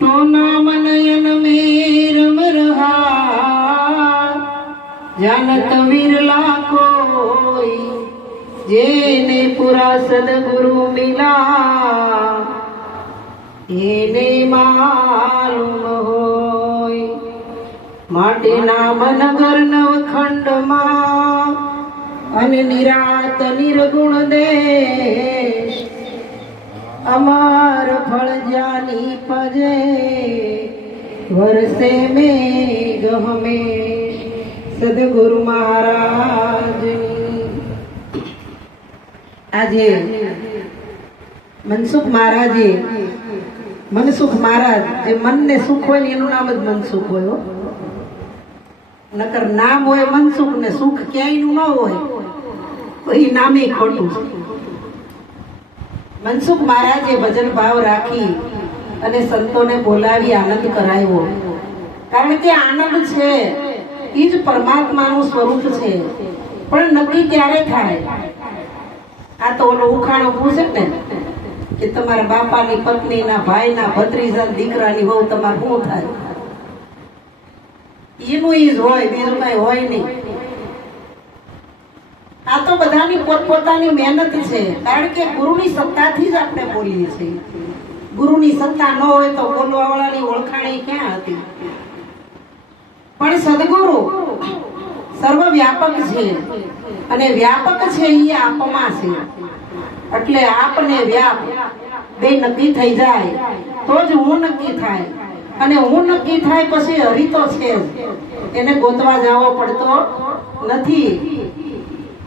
तो नाम नयन में रम रहा, जानत विरला कोई, जेने पूरा सदगुरु मिला, એને માલુમ હોય। માટે નામનગર નવખંડમાં અને નિરાત નિર્ગુણ દેશ, અમર ફળ જાની પજે વરસે મેઘ હમેશ। સદગુરુ મહારાજની આજે મનસુખ મહારાજે મનસુખ મહારાજ જે મનને સુખ હોય ને એનું નામ જ મનસુખ હોય। નકર નામ હોય મનસુખ ને સુખ ક્યાંયનું ન હોય તો એ નામે ખોટું છે। મનસુખ મહારાજે ભજન ભાવ રાખી અને સંતોને બોલાવી આનંદ કરાવ્યો, કારણ કે આનંદ છે એ જ પરમાત્માનું સ્વરૂપ છે। પણ નક્કી ક્યારે થાય? આ તો ઓલો ઉખાણો પૂછે ને કે તમારા બાપાની પત્નીના ભાઈના ભત્રીજા દીકરાની વહુ તમારે શું થાય? એનું ઈ જ હોય, બીજું કઈ હોય નહીં। આ તો બધાની પોતપોતાની મહેનત છે, કારણ કે ગુરુની સત્તાથી જ આપણે બોલીએ છીએ। ગુરુની સત્તા ન હોય તો બોલવા વાળાની ઓળખાણી ક્યાં હતી? પણ સદગુરુ સર્વ વ્યાપક છે અને વ્યાપક છે એ આપમાં છે। એટલે આપને વ્યાપ બે નક્કી થઈ જાય તો જ હું નક્કી થાય, અને હું નક્કી થાય પછી હરી તો છે જ, એને ગોતવા જવો પડતો નથી।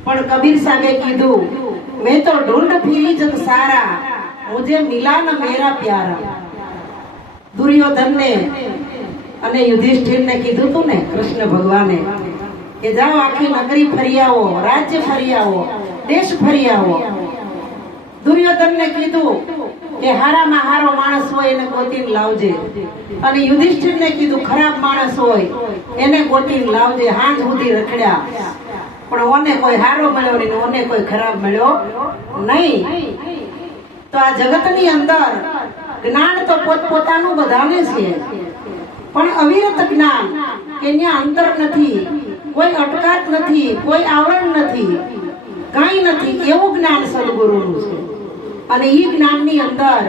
પણ કબીર સાહેબે કીધું, મેં તો ઢૂંઢ ફીરી જગ સારા, મુझे मिला न मेरा प्यारा। દુર્યોધનને અને યુધિષ્ઠિરને કીધું તું ને કૃષ્ણ ભગવાને કે જાઓ આખી નગરી ફરી આવો, રાજ્ય ફરી આવો, દેશ ફરી આવો। દુર્યોધનને કીધું કે હારામાં હારો માણસ હોય એને ગોતીને લાવજે, અને યુધિષ્ઠિરને કીધું ખરાબ માણસ હોય એને ગોતીને લાવજે। હાંજ સુધી રખડ્યા પણ ઓને કોઈ હારો મળ્યો નહીં, ઓને કોઈ ખરાબ મળ્યો નહીં। તો આ જગતની અંદર જ્ઞાન તો પોતપોતાનું બધાને છે, પણ અવિરત જ્ઞાન કે ત્યાં અંતર નથી, કોઈ અટકાત નથી, કોઈ આવરણ નથી, કાંઈ નથી, એવું જ્ઞાન સદગુરુનું છે। અને એ જ્ઞાનની અંદર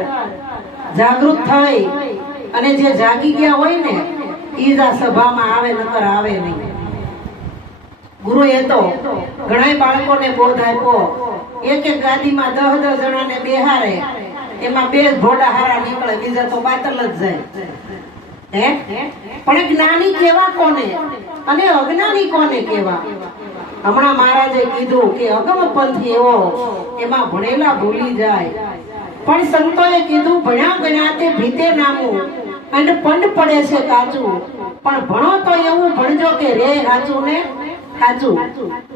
જાગૃત થઈ અને જે જાગી ગયા હોય ને એ જ આ સભામાં આવે, નકર આવે નહીં। ગુરુએ તો ઘણા બાળકોને બોધ આપ્યો, એક એક ગાદીમાં 10 જણાને બેહારે, એમાં 2 ભોડા હારા નીકળે, બીજા તો બાતલ જ જાય। પણ જ્ઞાની કેવા કોને અને અજ્ઞાની કોને કેવા? હમણાં મહારાજે કીધું કે અગમ પંથ એવો એમાં ભણેલા ભૂલી જાય, પણ સંતોએ કીધું ભણ્યા ગણ્યા તે ભીતે નામું અને પંડ પડે છે કાચું, પણ ભણો તો એવું ભણજો કે રે હાચું ને સાચું।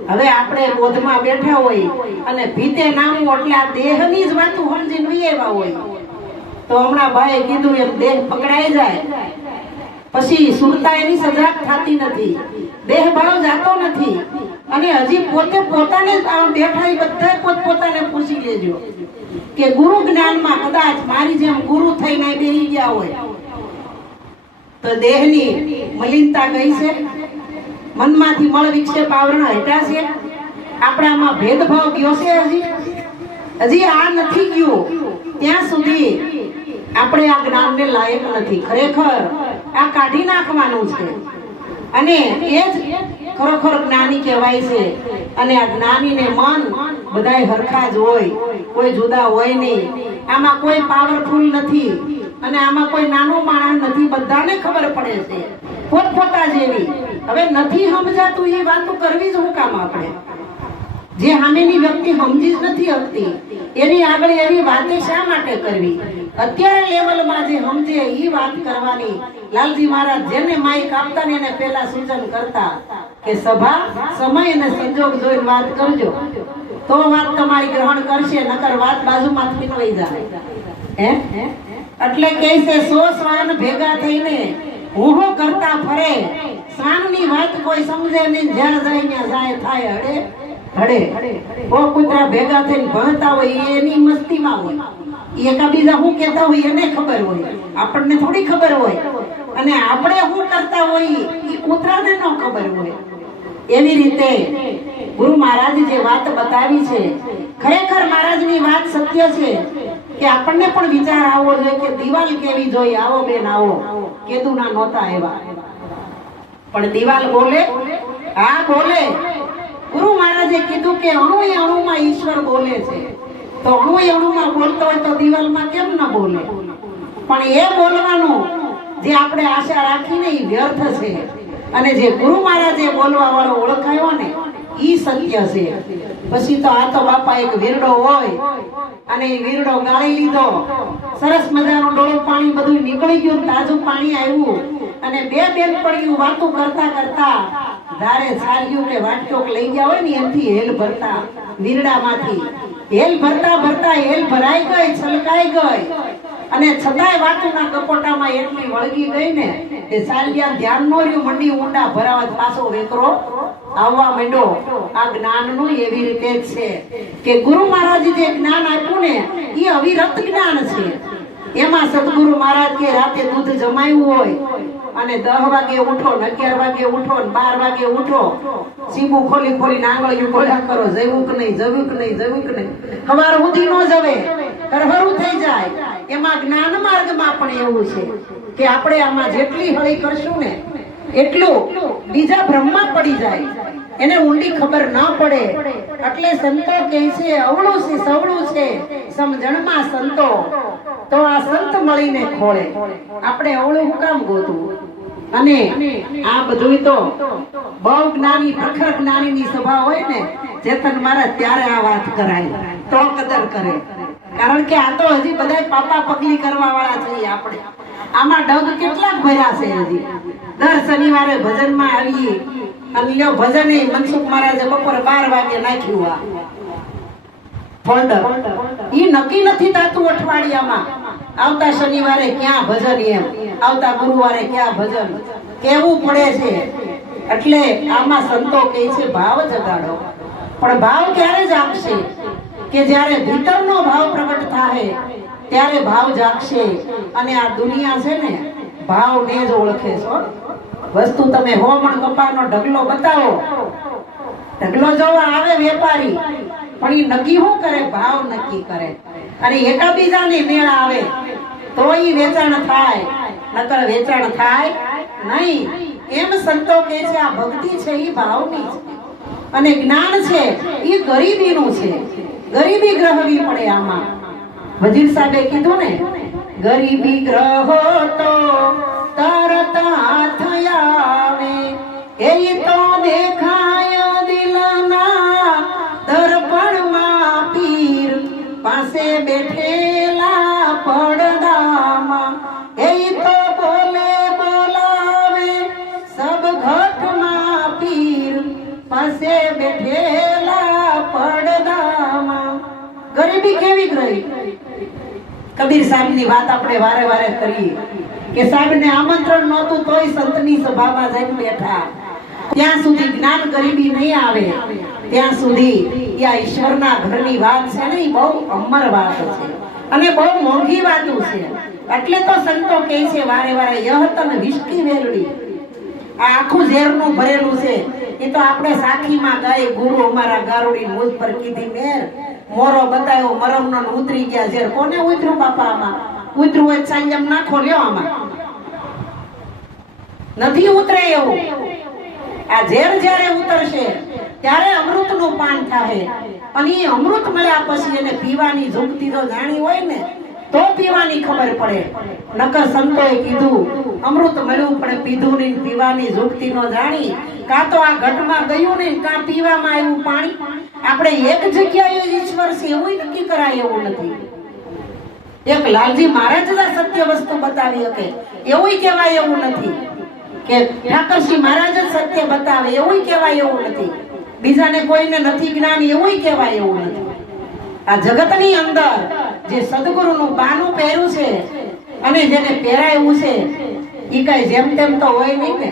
હવે આપણે બોધમાં બેઠા હોય અને ભીતે નામું એટલે આ દેહની જ વાતો સમજીને વિયેવા હોય, તો હમણાં ભાઈએ કીધું એમ દેહ પકડાઈ જાય પછી સુરતા એની સજાગ થતી નથી, દેહ ભાવ જાતો નથી, અને હજી પોતે પોતાને બેઠા બધા પોતપોતાને પૂછી લેજો કે ગુરુ જ્ઞાનમાં કદાચ મારી જેમ ગુરુ થઈને બેસી ગયા હોય તો દેહની મલિનતા ગઈ છે? મનમાંથી મળ વિક્ષેપ આવરણ હટ્યા છે? આપણામાં ભેદભાવ ગયો છે? હજી આ નથી ગયું ત્યાં સુધી આપણે આ જ્ઞાનને લાયક નથી। ખરેખર આ કાઢી નાખવાનું છે, અને એ જ ખરેખર જ્ઞાની કહેવાય છે। અને આ જ્ઞાનીને મન બધાય હરખા જ હોય, કોઈ જુદા હોય નહીં, આમાં કોઈ પાવરફુલ નથી અને આમાં કોઈ નાનો માણસ નથી, બધાને ખબર પડે છે પોતપોતા જેવી। હવે નથી સમજાતું એ વાતો કરવી જ હું કામ? આપણે જે સામેની વ્યક્તિ સમજી જ નથી શકતી એની આગળ એવી વાતે શા માટે કરવી? અત્યારે લેવલમાં જે સમજે એ વાત કરવાની। લાલજી મહારાજ જેને માઇક આપતા ને એને પહેલા સૂચન કરતા કે સભા સમય અને સંજોગ જોઈને વાત કરજો, તો વાત તમારી ગ્રહણ કરશે, નકર વાત બાજુમાં ફીનવાઈ જાય। એટલે કહે છે 100 શ્વાન ભેગા થઈને હું કરતા ફરે, શ્વાનની વાત કોઈ સમજે નહીં, જ્યાં જાય ત્યાં જાય થાય હડે હડે। ઓ કૂતરા ભેગા થઈને ભણતા હોય એની મસ્તીમાં હોય, એકાબીજા શું કહેતા હોય એને ખબર હોય, આપણને થોડી ખબર હોય. અને આપણે શું કરતા હોય એ કૂતરાને ન ખબર હોય. એવી રીતે ગુરુ મહારાજ જે વાત બતાવી છે, ખરેખર મહારાજની વાત સત્ય છે કે આપણને પણ વિચાર આવવો જોઈએ કે દિવાલ કેવી જોઈએ. આવો બેન આવો, કેદુના નહોતા એવા, પણ દિવાલ બોલે. હા બોલે. ગુરુ મહારાજે કીધું કે અણુએ અણુમાં ઈશ્વર બોલે છે. તો અણુએ અણુમાં બોલતો હોય તો દિવાલમાં કેમ ન બોલે? પણ એ બોલવાનું જે આપણે આશા રાખીને એ વ્યર્થ છે. અને જે ગુરુ મહારાજે બોલવા વાળો ઓળખાયો ને ઈ સત્ય છે. પછી તો આ તો બાપા એક વીરડો હોય અને એ વીરડો ગાળી લીધો, સરસ મજાનું ડોળું પાણી બધું નીકળી ગયું, તાજું પાણી આવ્યું અને બે બેનપણીઓ વાતો કરતા કરતા ધારે સાર્યું કે વાટકોક લઈ ગયા હોય ને એમથી હેલ ભરતા, વીરડામાંથી હેલ ભરતા ભરતા હેલ ભરાઈ ગઈ, છલકાઈ ગઈ અને છતાંય વાતુના કપોટામાં એટલી વળગી ગઈ ને તે સાલ્યા ધ્યાન નો રહ્યું, મંડી ઊંડા ભરાવા પાછો વેકરો આવવા માંડ્યો. આ જ્ઞાનનું એવી રીતે જ છે કે ગુરુ મહારાજે જે જ્ઞાન આપ્યું ને એ અવિરત જ્ઞાન છે. એમાં સદગુરુ મહારાજ કે રાતે દૂધ જમાયું હોય અને 10 વાગે ઉઠો, 11 વાગે ઉઠો, 12 વાગે ઉઠો, સીબુ ખોલી ખોલી આંગળીઓ ગોળા કરો, જવું કે નહીં, જવું કે નહીં, જવું કે નહીં, સવાર સુધી નો જવે, કરહરું થઈ જાય. એમાં જ્ઞાન માર્ગમાં પણ એવું છે કે આપણે આમાં જેટલી હળી કરશું ને એટલું બીજા બ્રહ્મા પડી જાય, એને ઊંડી ખબર ન પડે. એટલે સંતો કહે છે અવળું છે સવળું છે સમજણમાં સંતો, તો આ સંત મળીને ખોળે. આપણે અવળું હું કામ ગોતું? અને આ બધું તો બહુ જ્ઞાની પ્રખર જ્ઞાનીની સભા હોય ને ચેતન મહારાજ ત્યારે આ વાત કરાય તો કદર કરે. કારણ કે આ તો હજી બધા પાપા પગલી કરવા વાળા છીએ આપણે. આમાં ડગ કેટલાક ભર્યા છે. હજી દર શનિવારે ભજનમાં આવીએ અને લ્યો ભજન એ મનસુખ મહારાજે બપોરે 12 વાગે નાખ્યું આ ફોલ્ડર. ઈ નક્કી નથી થતું અઠવાડિયામાં આવતા શનિવારે ક્યાં ભજન, એમ આવતા ગુરુવારે ક્યાં ભજન, કેવું પડે છે. એટલે આમાં સંતો કહે છે ભાવ જગાડો. પણ ભાવ ક્યારે જાગશે? કે જ્યારે ભીતરનો ભાવ પ્રગટ થાય ત્યારે ભાવ જાગશે. અને આ દુનિયા છે ને ભાવને જ ઓળખે છો. વસ્તુ તમે 100 મણ કપાનો ઢગલો બતાવો, ઢગલો જોવા આવે વેપારી, પણ એ નક્કી શું કરે? ભાવ નક્કી કરે. અને એકાબીજાને મેળ આવે તો ઈ વેચાણ થાય, નકર વેચાણ થાય નહીં. એમ સંતો કહે છે આ ભક્તિ છે એ ભાવની છે અને જ્ઞાન છે એ ગરીબીનું છે. ગરીબી ગ્રહવી પડે આમાં. વજીર સાહેબે કીધું ને, ગરીબી ગ્રહો તો તરત હાથ આવે, એ તો દેખાય દિલના દર્પણમાં પીર પાસે બેઠેલા પડદામાં, એ તો બોલે બોલાવે સબ ઘટમાં પીર પાસે બેઠેલા પડદામાં. ગરીબી કેવી રહી? કબીર સાહેબની વાત આપણે વારે વારે કરીએ કે સાહેબને આમંત્રણ નહોતું તોય સંતની સભામાં જઈને બેઠા. ત્યાં સુધી જ્ઞાન ગરીબી નહીં આવે ત્યાં સુધી આ ઈશ્વરના ઘરની વાત છે ને એ બહુ અમર વાત છે અને બહુ મોંઘી વાતો છે. એટલે તો સંતો કહે છે વારે વારે યહતન વિષ્કી વેલડી. આ આખું ઝેરનું ભરેલું છે. એ તો આપણે સાખીમાં ગાય, ગુરુ અમારા ગારુડી મુજ પર કીધી મેર, મોરો બતાવ્યો મરમનો ઉતરી ગયા ઝેર. કોને ઉતર્યું બાપા? આમાં ઉતરું હોય સંયમ નાખો લ્યો, આમાં નથી ઉતરે એવું. આ ઝેર જ્યારે ઉતરશે ત્યારે અમૃતનું પાન થાય. અને એ અમૃત મળ્યા પછી એને પીવાની ઝૂકતી તો જાણી હોય ને તો પીવાની ખબર પડે. નકર સંતોએ કીધું અમૃત મળ્યું પણ પીધું નહીં, પીવાની ઝૂકતી નો જાણી. કાં તો આ ઘટમાં ગયું નહીં, કાં પીવામાં આવ્યું પાણી. આપણે એક જગ્યાએ ઈશ્વર છે એવું નક્કી કરાય એવું નથી. એક લાલજી મહારાજ જ સત્ય વસ્તુ બતાવી શકે એવું કહેવાય એવું નથી. કે ઠાકરસિંહ મહારાજ જ સત્ય બતાવે એવું કહેવાય એવું નથી. બીજાને કોઈને નથી જ્ઞાન એવું કહેવાય એવું નથી. આ જગતની અંદર જે સદગુરુનું બાનું પહેર્યું છે અને જેને પહેરાયું છે ઈ કઈ જેમ તેમ તો હોય નહીં ને.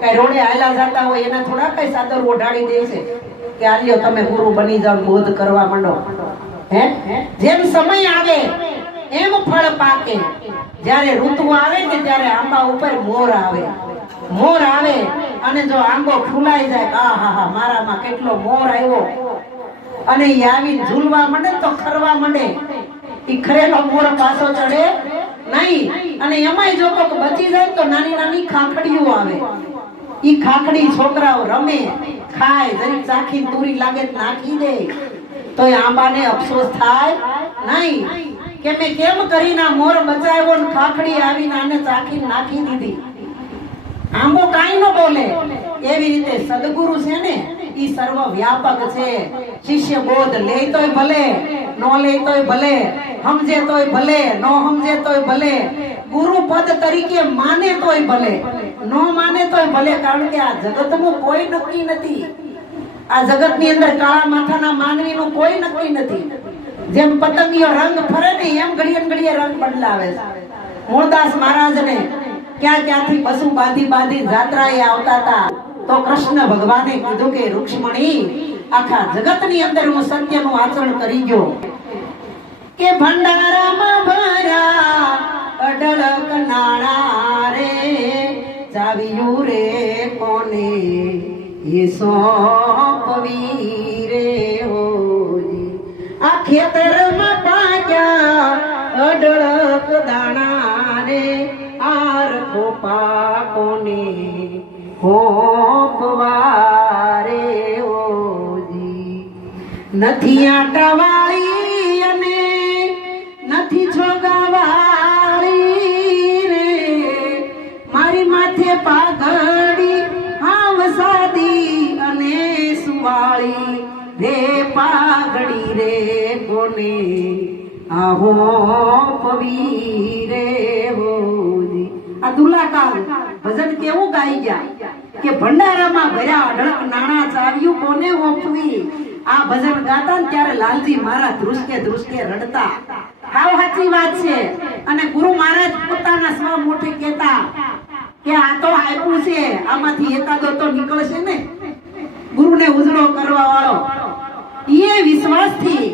કઈ રોડે હાલા જતા હોય એના થોડા કઈ સાદર ઓઢાડી દે છે કે આલ્યો તમે ગુરુ બની જાવ, બોધ કરવા માંડો. હે જેમ સમય આવે એમ ફળ પાકે. જ્યારે ઋતુ આવે ને ત્યારે આંબા ઉપર મોર આવે. મોર આવે અને જો આંબો ફૂલાઈ જાય, આહાહા મારામાં કેટલો મોર આવ્યો, અને ઈ આવીને ઝૂલવા માંડે તો ખરવા માંડે. ઈ ખરેલો મોર પાછો ચડે નહીં. અને એમાંય જો કોક બચી જાય તો નાની નાની ખાખડીઓ આવે. ઈ ખાખડી છોકરાઓ રમે, ખાય, જરીક ચાખીને તુરી લાગે તો નાખી દે, તો એ આંબાને અફસોસ થાય નહીં કે મેં કેમ કરીને આ મોર બચાવ્યો ને ખાખડી આવીને આને ચાખીને નાખી દીધી. આંબો કાંઈ ન બોલે. એવી રીતે સદગુરુ છે ને, ઈ સર્વ વ્યાપક છે. શિષ્ય બોધ લે તોય ભલે, નો લે તોય ભલે, સમજે તોય ભલે, નો સમજે તોય ભલે, ગુરુ પદ તરીકે માને તોય ભલે, નો માને તોય ભલે. કારણ કે આ જગતનું કોઈ નક્કી નથી. આ જગતની અંદર કાળા માથાના માનવીનું કોઈ નક્કી નથી. જેમ પતંગીઓ રંગ ફરે ને એમ ઘડીએ ઘડીએ રંગ બદલાવે છે. મૂળદાસ મહારાજને ક્યાંથી પશુ બાંધી જાત્રાએ આવતા હતા, તો કૃષ્ણ ભગવાને કીધું કે રૂક્ષ્મણી, આખા જગતની અંદર હું સત્યનું આચરણ કરી ગયો. કે ભંડારામાં ભર્યા અઢળક નાણા રે, ચાવ્યું રે કોને એ સોંપવી રે હોજી. આ ખેતરમાં પાક્યા અઢળક દાણા રે, આર ખોપા કોને હોપવા રે હોજી. નથી આટાવાળી અને નથી છોગાવાળી રે, મારી માથે પાઘડી હાવ સાદી અને સુવાળી રે, પાઘડી રે કોને આહો પવી રે હોજી. આ દુલાકાર ભજન કેવું ગાઈ ગયા કે ભંડારામાં ભર્યા અઢળક નાણા, ચાવ્યું કોને ઓપવી. આ ભજન ગાતા ને ત્યારે લાલજી મહારાજ ધ્રુસકે ધ્રુસકે રડતા. હાવ સાચી વાત છે. અને ગુરુ મહારાજ પોતાના સ્વ મોઢે કહેતા કે આ તો આપ્યું છે, આમાંથી એકાદો તો નીકળશે ને. ગુરુને ઉજળો કરવા વાળો એ વિશ્વાસથી.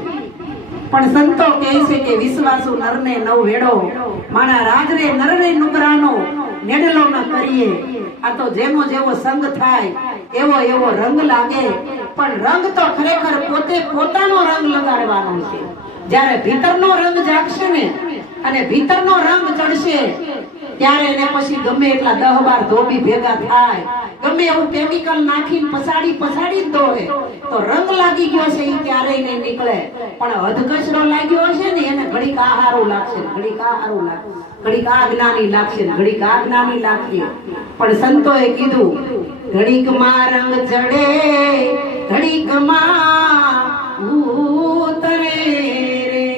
પણ સંતો કહે છે કે વિશ્વાસુ નરને નવ વેડો, માણા રાજરે નરને નુગરાનો નેડલો ન કરીએ. આ તો જેનો જેવો સંગ થાય એવો એવો રંગ લાગે. પણ રંગ તો ખરેખર પોતે પોતાનો રંગ લગાડવાનો છે. જ્યારે ભીતરનો રંગ જાગશે ને અને ભીતરનો રંગ ચડશે, ત્યારે એને પછી ગમે એટલા 10-12 ધોબી ભેગા થાય, ગમે એવું કેમિકલ નાખીને પછાડી ધોવે, તો રંગ લાગી ગયો છે એ ક્યારેય નહીં નીકળે. પણ અધકચરો લાગ્યો હશે ને એને ઘડીક આ હારું લાગશે, ઘડીક આ હારું લાગશે, ઘડીક આ જ્ઞાની લાગશે, ઘડીક આ જ્ઞાની લાગશે. પણ સંતોએ કીધું ઘડીક માં રંગ ચડે, ઘડીક માં ઉતરે રે,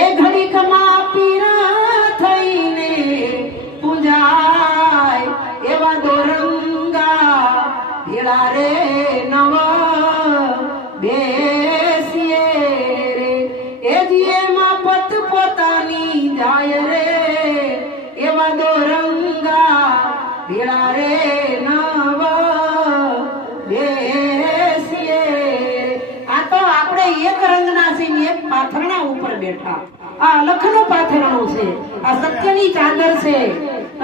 એ ઘડીક માં પીરા થઈને પૂજાય, એવા દોરંગા ભેળા રે નવા બેસીએ રે, એ જીએમાં પત પોતાની જાય રે, એવા દોરંગા ભેળા રે નવા બેસીએ. આ તો આપણે એક રંગના છીએ, એક પાથરણા ઉપર બેઠા. આ અલખનું પાથરણું છે, આ સત્યની ચાદર છે,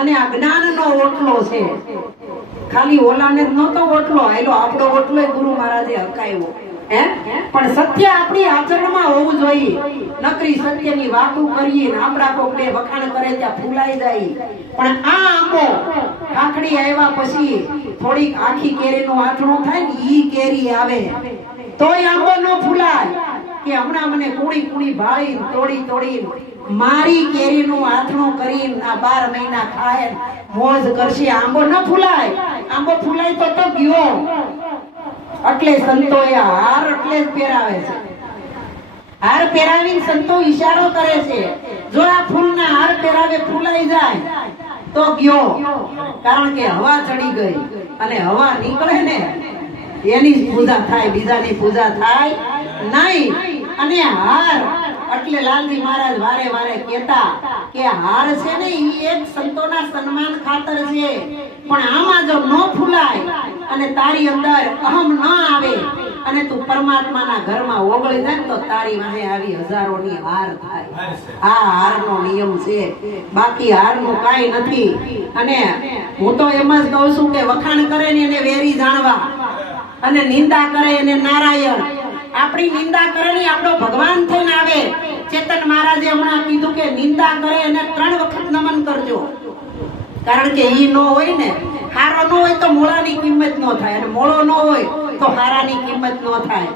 અને આ જ્ઞાનનો ઓટલો છે. ખાલી ઓલાને જ નહોતો ઓટલો, આયલો આપણો ઓટલો ગુરુ મહારાજે હકાયો. પણ સત્ય આપણી આચરણમાં હોવું જોઈએ. નકરી સત્યની વાતો કરીએ ને આપણા કોકને વખાણ કરે ત્યાં ફૂલાઈ જાય. પણ આ આંબો ખાખડી આવ્યા પછી થોડીક આખી કેરીનું આથણું થાય ને ઈ કેરી આવે તોય આંબો ન ફૂલાય. કે હમણાં મને કુણી ભાળી તોડી મારી કેરીનું આથણું કરીને આ 12 મહિના ખાય મોજ કરશે, આંબો ન ફૂલાય. આંબો ફૂલાય તો ગયો. એટલે સંતોએ હાર એટલે જ પહેરાવે છે. હાર પહેરાવીને સંતો ઈશારો કરે છે, જો આ ફૂલના હાર પહેરાવે ફૂલાઈ જાય તો ગયો. કારણ કે હવા ચડી ગઈ અને હવા નીકળે ને એની પૂજા થાય, બીજાની પૂજા થાય નહીં. અને હાર એટલે લાલજી મહારાજ વારે વારે કહેતા કે હાર છે ને એ એક સંતોના સન્માન ખાતર છે. પણ આમાં જો ન ફૂલાય અને તારી અંદર અહમ ન આવે અને તું પરમાત્માના ઘરમાં ઓગળી જાય ને તો તારી વાહે આવી હજારોની હાર થાય. આ હારનો નિયમ છે, બાકી હારનું કાંઈ નથી. અને હું તો એમ જ કહું છું કે વખાણ કરે ને એને વેરી જાણવા, અને નિંદા કરે એને નારાયણ. આપણી નિંદા કરે ને આપણો ભગવાન થઈને આવે. ચેતન મહારાજે હમણાં કીધું કે નિંદા કરે એને 3 વખત નમન કરજો, કારણ કે ઈ નો હોય ને, હારો નો હોય તો મોળાની કિંમત નો થાય, અને મોળો નો હોય તો હારાની કિંમત નો થાય.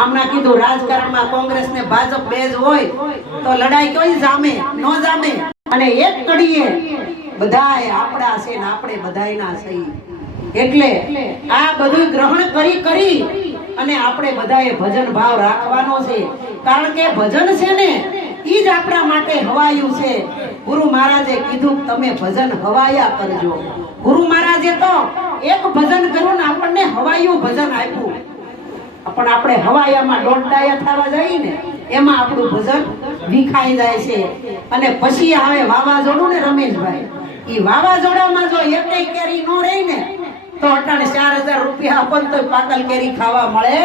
આમના કીધું રાજકારણમાં કોંગ્રેસ ને ભાજપ બે જ હોય તો લડાઈ કોઈ જામે નો જામે. અને એક કડીએ બધાય આપણા છે ને આપણે બધાયના છે. એટલે આ બધું ગ્રહણ કરી અને આપણે બધાએ ભજન ભાવ રાખવાનો છે, કારણ કે ભજન છે ને ઈ જ આપણા માટે હવાયું છે. ગુરુ મહારાજે કીધું તમે ભજન હવાયા કરજો. ગુરુ મહારાજે તો એક ભજન કર્યું ને આપણને હવાયું ભજન આપ્યું, પણ આપણે હવાયામાં દોડડાયા થવા જઈએ ને એમાં આપણું ભજન વિખાઈ જાય છે. અને પછી આવે વાવાઝોડું ને રમેશભાઈ, ઈ વાવાઝોડામાં જો એકેય કેરી નો રહી ને તો અટાણે 4000 રૂપિયા આપન તો પાકલ કેરી ખાવા મળે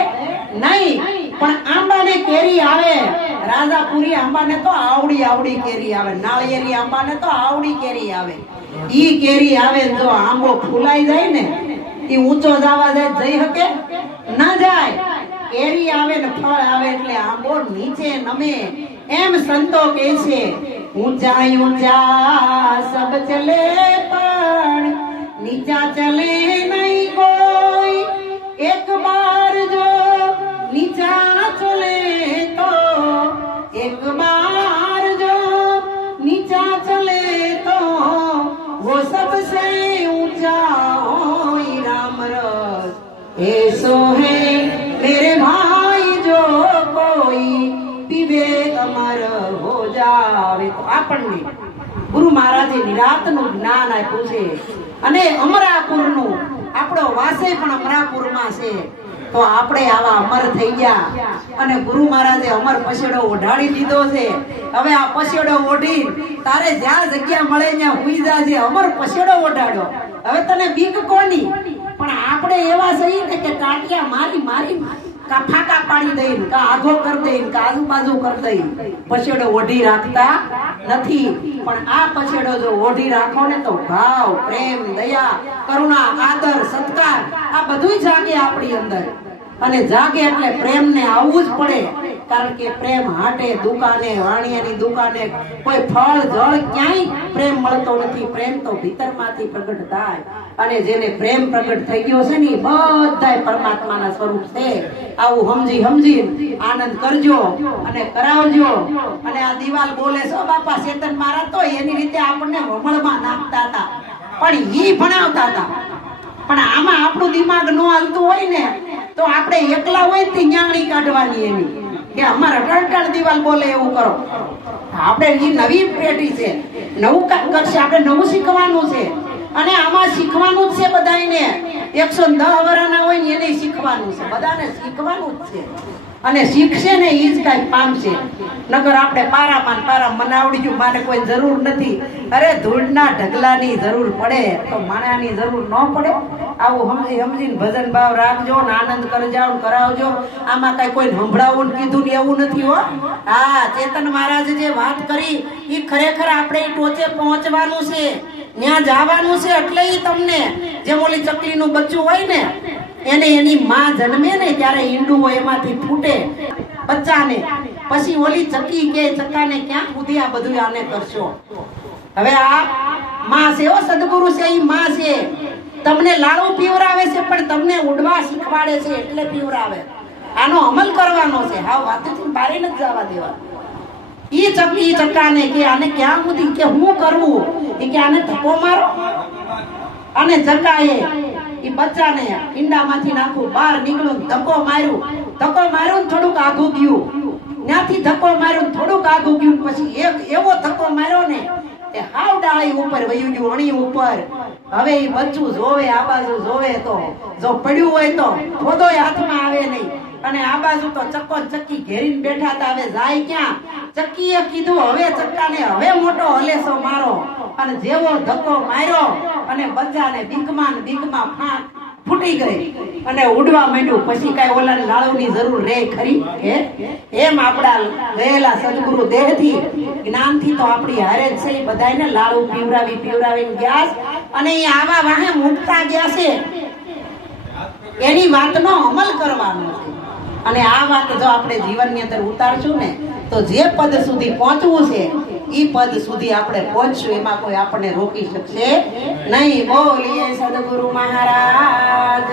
નહીં. પણ આંબાને કેરી આવે, રાજાપુરી આંબાને તો આવડી કેરી આવે, નાળિયેરી આંબાને તો આવડી કેરી આવે. ઈ કેરી આવે જો આંબો ફૂલાઈ જાય ને ઈ ઊંચો જવા જાય, જઈ શકે ના જાય. કેરી આવે ને ફળ આવે એટલે આંબો નીચે નમે. એમ સંતો કહે છે ઊંચા ઊંચા સબ ચલે પણ નીચા ચલે નહીં કોઈ. એક બાર જો નીચા ચલે તો, એક બાર જો નીચા ચલે તો वो सबसे ऊंचा होई राम रस. ऐसो है मेरे भाई जो कोई पीवे अमर हो जावे. તો આપણને ગુરુ મહારાજે નિરાતનું જ્ઞાન આપ્યું છે, અને અમરાપુરનું આપણો વાસે પણ અમરાપુરમાં છે. તો આપણે આવા અમર થઈ ગયા, અને ગુરુ મહારાજે અમર પછેડો ઓઢાડી દીધો છે. હવે આ પછેડો ઓઢી તારે જ્યાં જગ્યા મળે ત્યાં હુઈ જાજે, અમર પછેડો ઓઢાડો. હવે તને બીક કોની? પણ આપણે એવા છીએ કે ટાટિયા મારી કા ફાકા પાડી દઈને, કા આઘો કરી દઈને, કા આજુબાજુ કરી દઈને પછેડો ઓઢી રાખતા નથી. પણ આ પછેડો જો ઓઢી રાખો ને તો ભાવ, પ્રેમ, દયા, કરુણા, આદર, સત્કાર આ બધું જાગે આપણી અંદર. અને જાગે એટલે પ્રેમ ને આવવું જ પડે, કારણ કે પ્રેમ હાટે દુકાને, વાણિયાની દુકાને કોઈ ફળ જળ ક્યાંય પ્રેમ મળતો નથી. પ્રેમ તો ભીતરમાંથી પ્રગટ થાય, અને જેને પ્રેમ પ્રગટ થઈ ગયો છે ને બધાય પરમાત્માના સ્વરૂપ છે. આવું સમજી આનંદ કરજો અને કરાવજો. અને આ દિવાલ બોલે છો બાપા ચેતન મહારાજ તો એની રીતે આપણને વમળમાં નાખતા હતા, પણ ઈ ભણાવતા હતા. પણ આમાં આપણું દિમાગ નો હાલતું હોય ને તો આપણે એકલા હોય તે ન્યાણી કાઢવાની એની કે અમારા ટળટળ દિવાલ બોલે એવું કરો. આપણે ઈ નવી પેઢી છે, નવું કામ કરશે, આપણે નવું શીખવાનું છે. અને આમાં શીખવાનું જ છે બધાને. 110 વર્ષના હોય ને એને શીખવાનું છે, બધાને શીખવાનું જ છે. અને શીખશે ને ઈ જ કઈ પામશે. નકર આપણે પારા મને આવડી ગયું, મારે કોઈ જરૂર નથી. અરે ધૂળના ઢગલાની જરૂર પડે તો માણાની જરૂર ન પડે. આવું સમજીને ભજન ભાવ રાખજો ને આનંદ કરજો કરાવજો. આમાં કઈ કોઈ સંભળાવું કીધું ને એવું નથી હો. હા, ચેતન મહારાજે જે વાત કરી એ ખરેખર આપણે ટોચે પહોંચવાનું છે, ત્યાં જવાનું છે. એટલે ઈ તમને જેમ ઓલી ચકલીનું બચ્ચું હોય ને એને એની માં જન્મે ને ત્યારે ઈંડું હોય એમાંથી ફૂટે બચ્ચાને, પછી ઓલી ચકી કે ચકાને ક્યાં સુધી આ બધું આને કરશો. હવે આ માં છે, ઓ સદગુરુ છે, ઈ માં છે. તમને લાડુ પીવરાવે છે પણ તમને ઉડવા શીખવાડે છે એટલે પીવરાવે. આનો અમલ કરવાનો છે. હા, વાતથી બારે નથી જવા દેવા. ઈ ચકી ચકાને કે આને ક્યાં સુધી કે હું કરવું, એ કે આને ધક્કો મારો. અને ચકાએ ઈ બચ્ચાને ઈંડામાંથી નાખું બહાર નીકળ્યું, ધક્કો માર્યું થોડુંક આઘું ગયું, ત્યાંથી ધક્કો માર્યો થોડુંક આઘું ગયું, પછી એવો ધક્કો માર્યો ને તે હાવ ડાળી ઉપર વયું ગયું, અણી ઉપર. હવે ઈ બચ્ચું જોવે, આ બાજુ જોવે તો જો પડ્યું હોય તો ખોદોય હાથમાં આવે નહીં. અને આ બાજુ તો ચક્કો ચક્કી ઘેરીને બેઠા હતા. હવે જાય ક્યાં? ચક્કીએ કીધું હવે ચક્કાને હવે મોટો હલેસો મારો. અને જેવો ધક્કો માર્યો અને બચ્ચાને બીકમાં ફાંક ફૂટી ગઈ અને ઉડવા માંડ્યું. પછી કઈ ઓલા લાળુની જરૂર રે ખરી? એમ આપણા ગયેલા સદગુરુ દેહથી જ્ઞાનથી તો આપણી હારે જ છે. બધાને લાડુ પીવડાવીને ગયા અને એ આવા વાહે મૂકતા ગયા છે. એની વાતનો અમલ કરવાનો છે. અને આ વાત જો આપણે જીવનની અંદર ઉતારશું ને તો જે પદ સુધી પહોંચવું છે એ પદ સુધી આપણે પહોંચશું. એમાં કોઈ આપણને રોકી શકશે નહીં. બોલીએ સદગુરુ મહારાજ.